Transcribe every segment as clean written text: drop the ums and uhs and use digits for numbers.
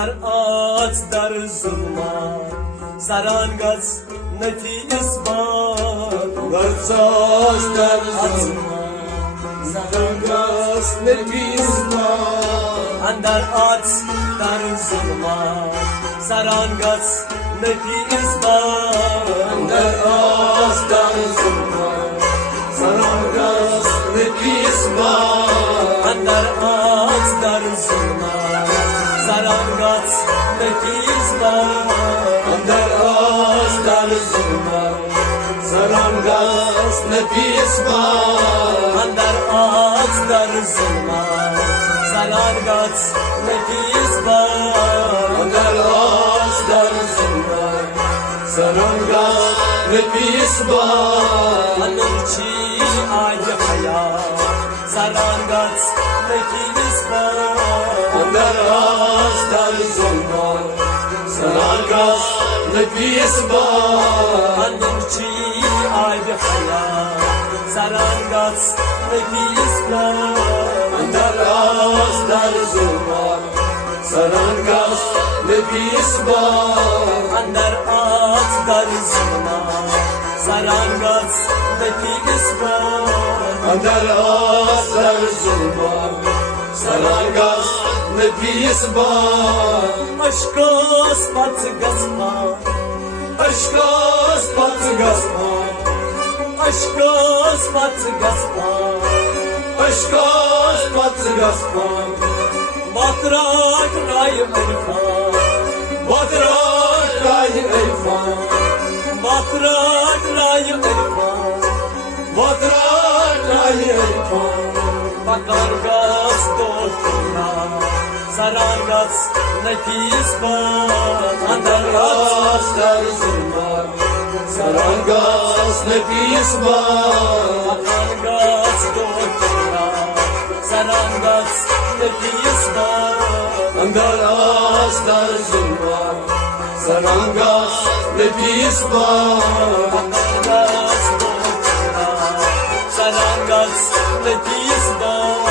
اندر آت در ظلمات سرانگز نفیس باد ورزاش در ظلمات سرانگز نفیس باد اندر آت در ظلمات سرانگز نفیس باد اندر آت در ظلمات سرانگز نفیس باد اندر آت در ظلمات سرانگز نفیس باد اندر آت در ظلمات سرانگز نفیس باد اندر آت در ظلمات سرانگز نفیس باد اندر آت در ظلمات سرانگز نفیس باد انرچی آج حیات سرانگز نفیس باد اندر آت در ظلمات سرانگز نفیس باد انرچی آج حیات سرانگز نفیس باد اندر آت در ظلمات سرانگز نفیس باد اندر آت در ظلمات سرانگز نفیس باد اندر آت در ظلمات سرانگز نفیس باد اشکاس پت گسمان اشکاس پت گسمان اشکاس پت گسمان اشکاس پت گسمان باتراک رای عرفان بادراک رای عرفان باتراک رای عرفان بادراک رای عرفان بکارگاز دوستنا سرانگز نفیس باد اندر آت در ظلمات سرانگز نفیس باد بکارگاز دوستنا سرانگز نفیس باد اندر آت در ظلمات سرانگز نفیس باد بکارگاز دوستنا سرانگز نفیس باد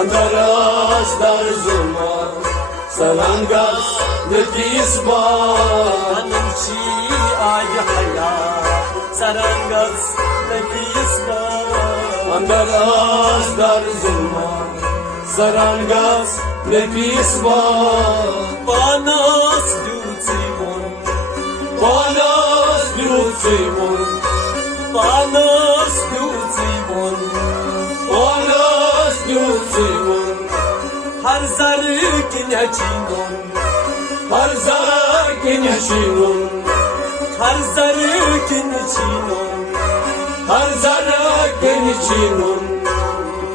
اندر آت در ظلمات سرانگز نفیس باد انرچی آج حیات سرانگز نفیس باد اندر آت در ظلمات سرانگز نفیس باد باناس دوزیمون باناس دوزیمون باناس دوزیمون باناس دوزیمون هر زرگی نچینون هر زرگی نشینون هر زرگی نچینون هر زرگی نشینون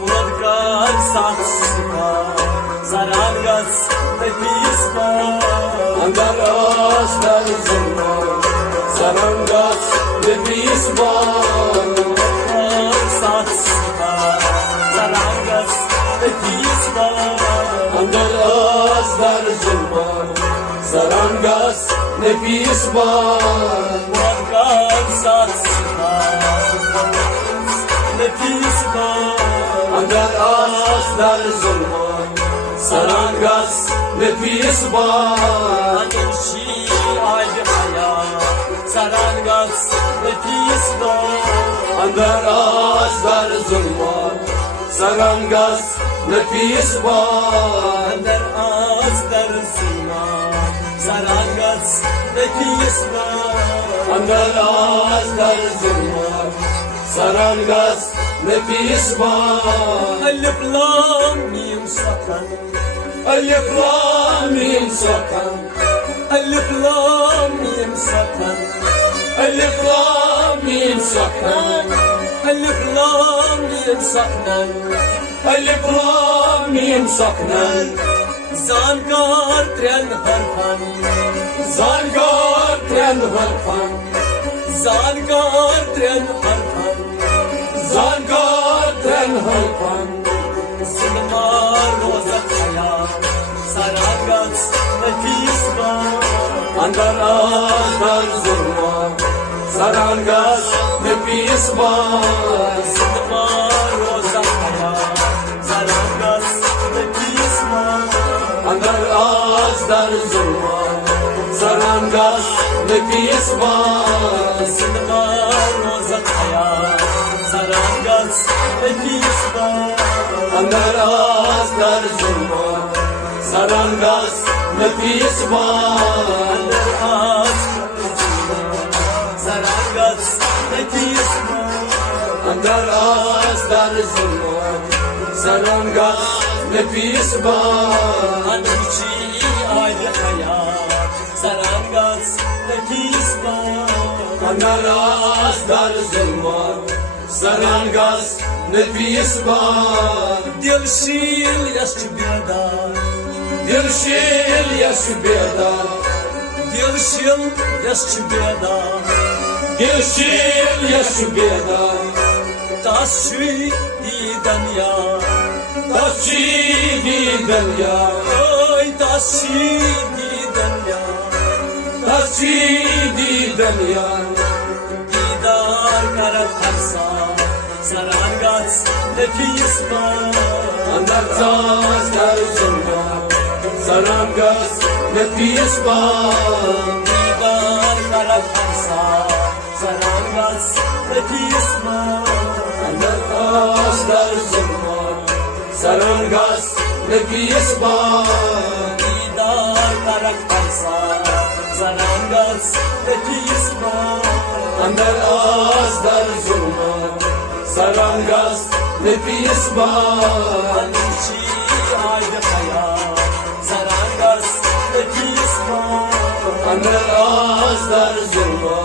مدگار ساتسکا سرانگز نفیس باد اندر آت در ظلمات سرانگز نفیس باد مدگار ساتسکا سرانگز نفیس باد اندر آت در ظلمات سرانگز نفیس باد مدگار ساتسکا نفیس باد اندر آت در ظلمات سرانگز نفیس باد انرچی آج حیات سرانگز نفیس باد اندر آت در ظلمات سرانگز نفیس باد اندر آت در ظلمات سرانگز نفیس باد اندر آت در ظلمات سرانگز نفیس باد الف لام میم سکن الف لام میم سکن الف لام میم سکن الف لام میم سکن الف لام میم سکن الف لام میم سکن زانگار ترن حرفن زانگار ترن حرفن زانگار ترن حرفن زانگار ترن حرفن ظلمار روزت حیات سرانگز نفیس باد اندر آت در ظلمات سرانگز نفیس باد ظلمار روزت حیات سرانگز نفیس باد اندر آت در Sarangas nepisman Zindma rozat hayat Sarangas nepisman Andaras dar zulma Sarangas nepisman Sarangas nepisman Andaras dar zulma Sarangas nepisman Anıcı ayrı hayat Sarangas nepisman Andaras dar zulma Sarangas nepisman Dilşil yaşçı beda Dilşil yaşı beda Dilşil yaşçı beda Dilşil yaşı beda Taşı diden ya Taşçı giden ya Oy taşı diden ya Taşçı giden ya Didar karat harsa Sarangas nepisman Andartas dar zulma Sarangas nepisman Didar karat harsa Sarangas nepisman Andartas dar zulma Sarangas nepisman Didar karat harsa Sarangas nepisman Andartas dar zulma Sarangas nepisman Anıcı ayrı hayat Sarangas nepisman Andaras dar zulma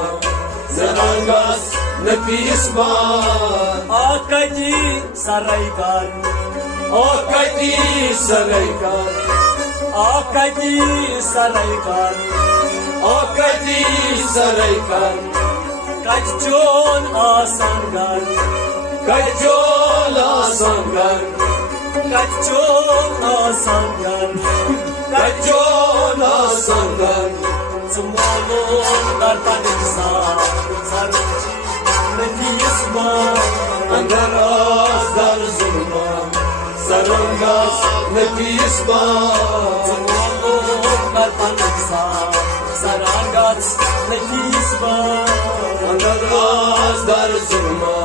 Sarangas nepisman Akadi saraykan Akati saraykan Akadi saraykan Akati saraykan Kaççon asangan Kajol asangan Kaççon asangan Kajol asangan Tumolun darpanisa Sarıcı nepisman Andaras dar zulma Sarangas nepisman Tumolun darpanisa Sarangas nepisman Andaras dar zulma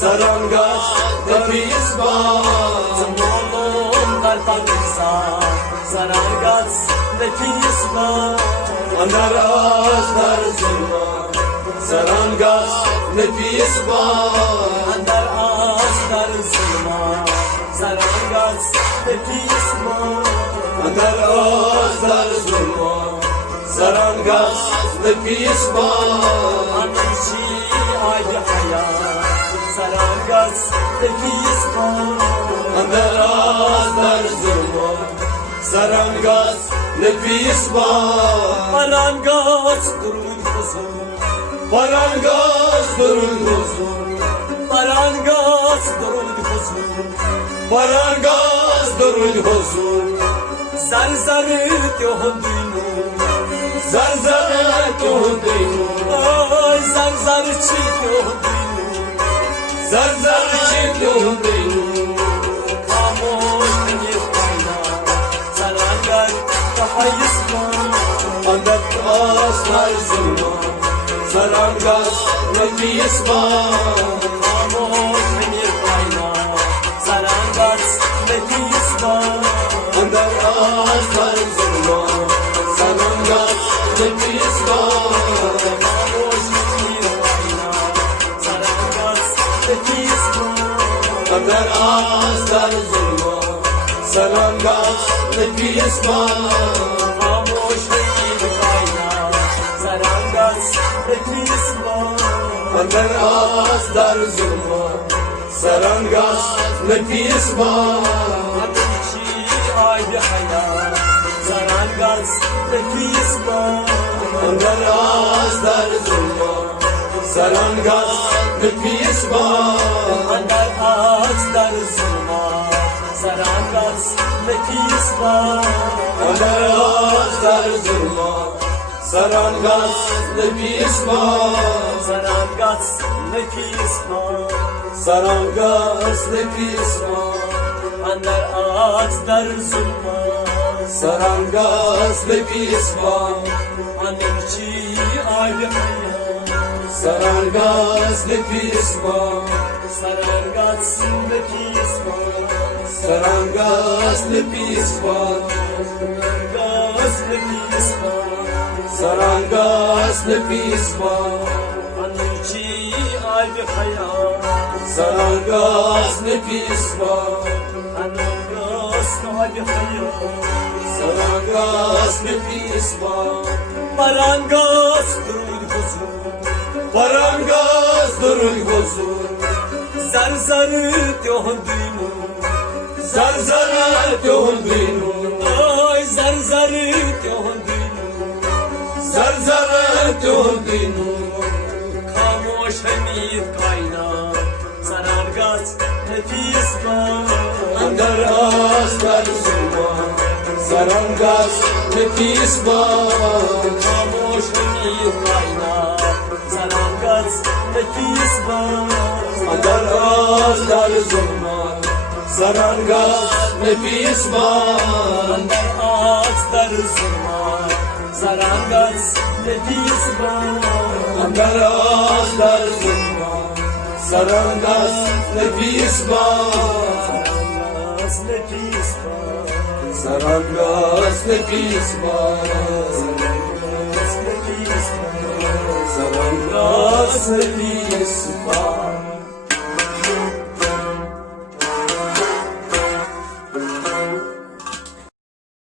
Sarangas nepisman Tumolun darpanisa Sarangas nepisman Andaras dar zulma Sarangas nepisman Andar astar zulma Sarangas nepisman Andaras dar zulma Sarangas nepisman Anıcı ayrı hayat Sarangas nepisman Andaras dar zulma Sarangas nepisman Parangas durun huzur Parangas durun huzur Parangas durun huzur Parangas durun huzur Zar zarı tyohun duynu Zar zar tuhudinu Ay zar zar tyohun duynu Zar zar tuhudinu Kamoş bir kayna Sarangar kahayısman Andaras dar zulma Sarangas nepisman Kamoş bir kayna Sarangas nepisman Andaras dar zulma Sarangas nepisman Kamoş bir kayna Sarangas nepisman Andaras dar zulma Sarangas nepisman Kamoş bir kayna Sarangas nepisman Andaras dar zulma Sarangas nepisman Anıcı ayrı hayat Sarangas nepisman Andaras dar zulma Sarangas nepisman Andar ağaçlar zulma Sarangas nepisman Andaras dar zulma Sarangas nepisman Sarangas nepisman Sarangas nepisman Andar ağaçlar zulma Sarangas nepisman Anunci Ali Hayat Sarangas ne pisma, Sarangas ne pisma sarangas ne pisma, Sarangas ne pisma sarangas ne pisma, Anunci Ali Hayat sarangas ne pisma, Anungas Ali Hayat sarangas ne pisma, Marangas durur huzur parangas duruy bozur, Zar zarı döndüğünü zar zarat yolduğunu, Ay zar zarı döndüğünü zar zarat yolduğunu, Kamoş hemid kaynar Sarangas nefis var andaras dar zulma, sarangas ne pisma, Kamoş hemid kaynar Sarangas nefis var andaras dar zulma, sarangas ne pisma, Andar ağaçlar zırma Sarangas nefis var andaras dar zulma, sarangas ne pisma, Sarangas nefis var sarangas ne pisma, Sarangas nefis var sarangas ne pisma.